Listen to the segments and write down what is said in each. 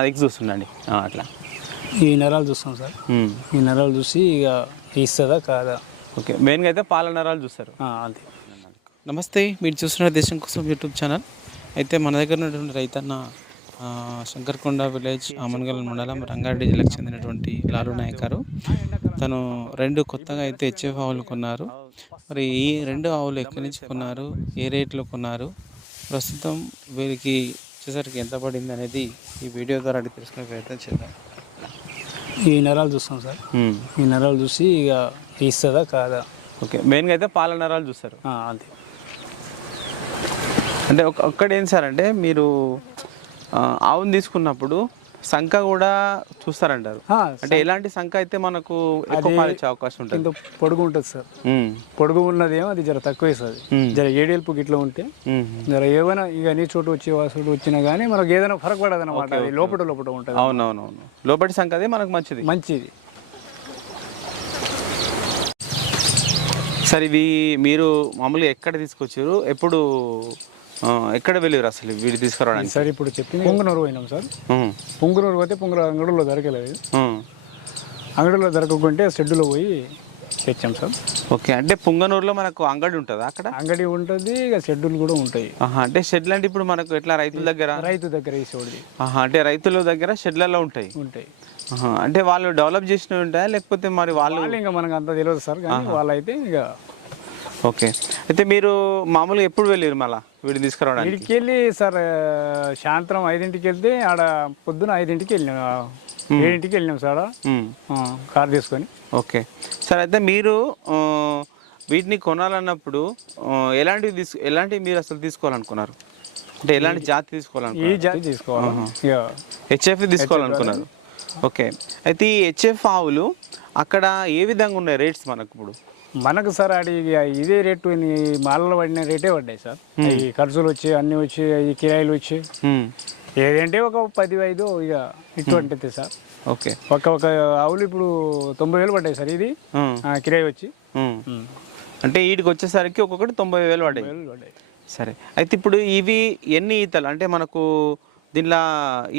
నా దగ్గర చూస్తుండండి అట్లా ఈ నరాలు చూస్తాం సార్. ఈ నరాలు చూసి ఇక ఇస్తుందా కాదా. ఓకే, మెయిన్గా అయితే పాల నరాలు చూస్తారు. అది. నమస్తే, మీరు చూస్తున్న దేశం కోసం యూట్యూబ్ ఛానల్. అయితే మన దగ్గర ఉన్నటువంటి రైతన్న శంకర్కొండ విలేజ్ ఆమనగల మండలం రంగారెడ్డి జిల్లాకు చెందినటువంటి లాలు నాయక్ గారు. తను 2 కొత్తగా అయితే హెచ్ఎఫ్ ఆవులు కొన్నారు. మరి ఈ 2 ఆవులు ఎక్కడి నుంచి కొన్నారు, ఏ రేట్లో కొన్నారు, ప్రస్తుతం వీరికి వచ్చేసరికి ఎంత పడింది అనేది ఈ వీడియో ద్వారా అడిగి తెలుసుకునే ప్రయత్నం చేద్దాం. ఈ నరాలు చూస్తాం సార్. ఈ నరాలు చూసి ఇక ఇస్తుందా కాదా. ఓకే, మెయిన్గా అయితే పాల నరాలు చూస్తారు. అది. అంటే ఒక్కడేం సార్ అంటే మీరు ఆవును తీసుకున్నప్పుడు సంఖ కూడా చూస్తారంటారు. అంటే ఎలాంటి సంఖ అయితే మనకు ఎక్కువ పాలు ఇచ్చే అవకాశం ఉంటుంది? పొడుగు ఉంటుంది సార్. పొడుగు ఉన్నదేమో అది జర తక్కువ వేస్తుంది. జర ఏడేల్పు గిట్లా ఉంటే జర ఏమైనా ఇక నీ చోటు వచ్చి వాసుడు వచ్చినా కానీ మనకు ఏదైనా ఫరక్ పడదు అనమాట. లోపల ఉంటుంది. అవునవునవును, లోపలి సంఖ అదే మనకు మంచిది. సరే, ఇవి మీరు మామూలుగా ఎక్కడ తీసుకొచ్చారు, ఎక్కడ వెళ్ళారు అసలు వీడు తీసుకురావడానికి? సార్ ఇప్పుడు చెప్పింది పుంగనూరు పోయినాం సార్. పుంగనూరు పోతే అంగడిలో దొరకలేదు. అంగడిలో దొరకకుంటే షెడ్డులో పోయి తెచ్చాం సార్. ఓకే, అంటే పుంగనూరులో మనకు అంగడి ఉంటుందా? అక్కడ అంగడి ఉంటుంది, ఇక షెడ్యూల్ కూడా ఉంటాయి. అంటే షెడ్లు అంటే ఇప్పుడు మనకు ఎట్లా రైతు దగ్గర వేసేవాడి. అంటే రైతుల దగ్గర షెడ్లలో ఉంటాయి. అంటే వాళ్ళు డెవలప్ చేసినవి ఉంటాయా, లేకపోతే మరి వాళ్ళు ఇంకా మనకు అంత తెలియదు సార్, కానీ వాళ్ళైతే ఇక. ఓకే, అయితే మీరు మామూలుగా ఎప్పుడు వెళ్ళారు మళ్ళీ వీడిని తీసుకురావడానికి? వీడికి వెళ్ళి సార్ సాయంత్రం 5ంటికి వెళ్తే ఆడ పొద్దున 5ంటికి వెళ్ళినాం, 7ంటికి వెళ్ళినాం సార్ కార్ తీసుకొని. ఓకే సార్, అయితే మీరు వీటిని కొనాలన్నప్పుడు ఎలాంటివి మీరు అసలు తీసుకోవాలనుకున్నారు? అంటే ఎలాంటి జాతి తీసుకోవాలనుకున్నారు? ఈ జాతి తీసుకోవాలి, హెచ్ఎఫ్ తీసుకోవాలనుకున్నారు. ఓకే, అయితే ఈ హెచ్ఎఫ్ ఆవులు అక్కడ ఏ విధంగా ఉన్నాయి రేట్స్ మనకు? ఇప్పుడు మనకు సార్ అది ఇదే రేటు మాలలో పడిన రేటే పడ్డాయి సార్. ఈ ఖర్చులు వచ్చి అన్నీ వచ్చి ఈ కిరాయిలు వచ్చి ఏదంటే ఒక 10-5 ఇక ఇటువంటిది సార్. ఓకే, ఒక ఆవులు ఇప్పుడు 90,000 పడ్డాయి సార్. ఇది కిరాయి వచ్చి అంటే వీటికి వచ్చేసరికి ఒక్కొక్కటి 90,000 పడ్డాయి. సరే, అయితే ఇప్పుడు ఇవి ఎన్ని ఈతలు అంటే మనకు దీనిలో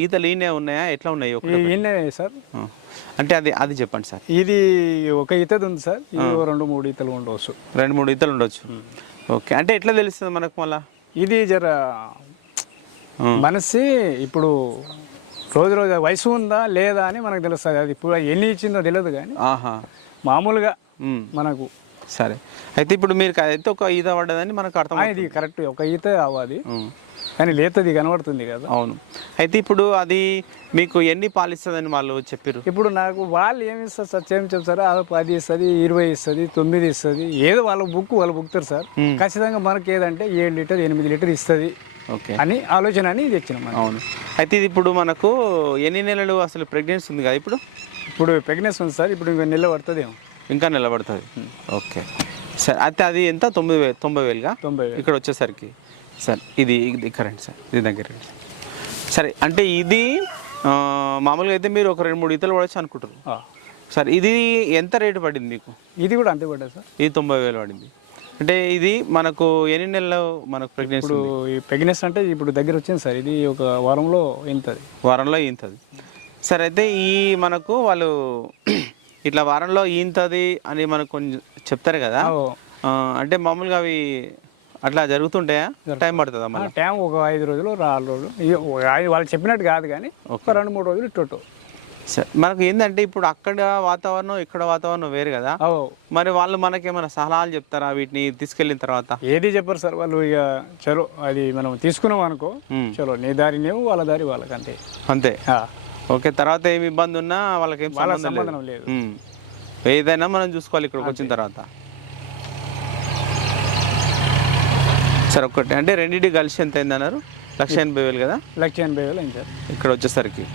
ఈతలు ఈయనే ఉన్నాయా, ఎట్లా ఉన్నాయి? ఈయనే సార్. అంటే అది చెప్పండి సార్. ఇది ఒక ఈతది ఉంది సార్, 2-3 ఈతలు ఉండవచ్చు. 2-3 ఈతలు ఉండొచ్చు. ఓకే, అంటే ఎట్లా తెలుస్తుంది మనకు మళ్ళా? ఇది జర మనసి ఇప్పుడు రోజు వయసు ఉందా లేదా అని మనకు తెలుస్తుంది. అది ఇప్పుడు ఎన్ని ఇచ్చిందో తెలియదు కానీ మామూలుగా మనకు. సరే, అయితే ఇప్పుడు మీరు అయితే ఒక ఈత పడ్డదని మనకు అర్థం. ఇది కరెక్ట్ ఒక ఈత అవ్వది, కానీ లేతది కనబడుతుంది కదా. అవును, అయితే ఇప్పుడు అది మీకు ఎన్ని పాలు ఇస్తుందని వాళ్ళు చెప్పారు? ఇప్పుడు నాకు వాళ్ళు ఏమి ఇస్తారు సార్, ఏమి చెప్తారు? 10 ఇస్తుంది, 20 ఇస్తుంది, 9 ఇస్తుంది, ఏదో వాళ్ళు బుక్తారు సార్. ఖచ్చితంగా మనకి ఏదంటే 7 లీటర్ 8 లీటర్ ఇస్తుంది అని ఆలోచన అని తెచ్చినాం. అవును, అయితే ఇది ఇప్పుడు మనకు ఎన్ని నెలలు అసలు ప్రెగ్నెన్సీ ఉంది కదా? ఇప్పుడు ప్రెగ్నెన్సీ ఉంది సార్. ఇప్పుడు ఇంకా నెల పడుతుంది, ఇంకా నిలబడుతుంది. ఓకే, సరే, అయితే అది ఎంత? 90,000గా 90,000 ఇక్కడ వచ్చేసరికి. సార్ ఇది కరెంట్ సార్, ఇది దగ్గర. సరే, అంటే ఇది మామూలుగా అయితే మీరు ఒక 2-3 ఈతలు పడవచ్చు అనుకుంటారు సార్. ఇది ఎంత రేటు పడింది మీకు? ఇది కూడా అంతే పడ్డది సార్. ఇది 90,000 పడింది. అంటే ఇది మనకు ఎన్ని నెలలు మనకు ప్రెగ్నెన్సీ? ఇప్పుడు ఈ ప్రెగ్నెన్సీ అంటే ఇప్పుడు దగ్గర వచ్చింది సార్. ఇది ఒక వారంలో ఈంతది. సరే, అయితే ఈ మనకు వాళ్ళు ఇట్లా వారంలో ఈంతది అని మనకు కొంచెం చెప్తారు కదా. అంటే మామూలుగా అవి అట్లా జరుగుతుంటాయా? టైం పడుతుందా? మన టైం ఒక 5 రోజులు 6 రోజులు వాళ్ళు చెప్పినట్టు కాదు, కానీ ఒక 2-3 రోజులు ఇటు. సరే, మనకు ఏంటంటే ఇప్పుడు అక్కడ వాతావరణం ఇక్కడ వాతావరణం వేరు కదా. మరి వాళ్ళు మనకేమైనా సలహాలు చెప్తారా వీటిని తీసుకెళ్ళిన తర్వాత? ఏది చెప్పరు సార్ వాళ్ళు. ఇక చలో అది మనం తీసుకున్నాం అనుకో, చలో నీ దారి నేవు, వాళ్ళ దారి వాళ్ళకి, అంతే. ఓకే, తర్వాత ఏమి ఇబ్బంది ఉన్నా వాళ్ళకి సంబంధం లేదు. ఏదైనా మనం చూసుకోవాలి ఇక్కడికి వచ్చిన తర్వాత. సరే, ఒకటి అంటే రెండింటి కలిసి ఎంత అయింది అన్నారు? 1,80,000 కదా? 1,80,000 అయింది సార్ ఇక్కడ వచ్చేసరికి.